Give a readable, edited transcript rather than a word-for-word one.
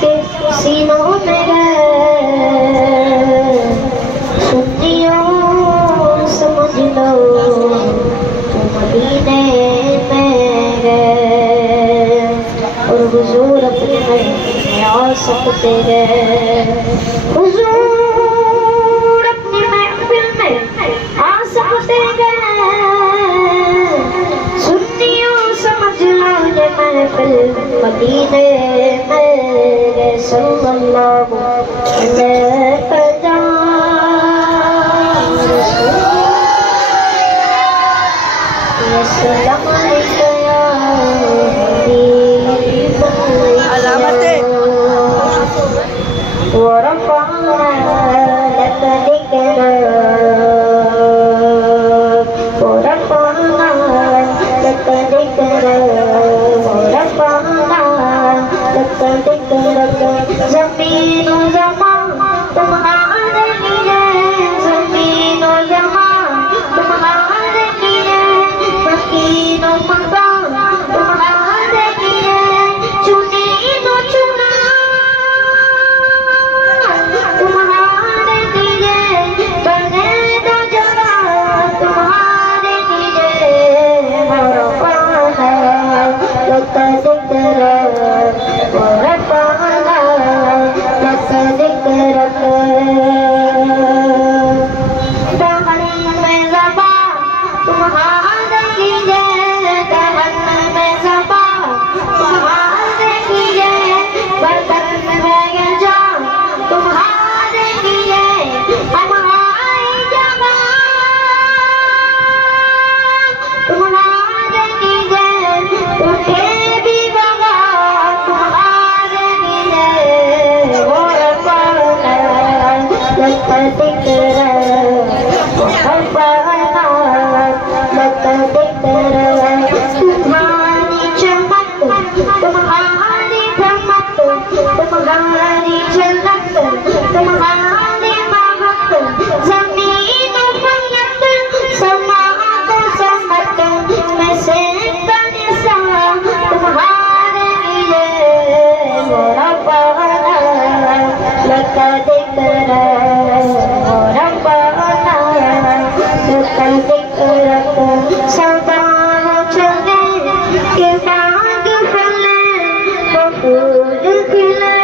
के सीनों में गए, सुन्नियों समझ लो तो मदीने में गए और हुजूर अपने महफिल में आ सकते गए, हुजूर अपनी महफिल में आ सकते गए, सुन्नियों समझ लो ये महफिल मदीने में गए। सल्लल्लाहु अलैहि वसल्लम। ज़मीनो ज़मान तुम्हारे लिए, ज़मीनो ज़मान तुम्हारे लिए, मकीनो मकान तुम्हारे लिए, चुनीनो चुना तुम्हारे लिए, बने दो जरा तुम्हारे लिए, रफ़ाना लक ज़िक्र तुम्हारी चमक तुम्हारी धमक तुम्हारी झलक तुम्हारी महक, ज़मीन फलक समात समत में से कनिसा तुम्हारे लिए, रब्बाना लक ज़िक्र सदा चले के बाग फले, फूल खिले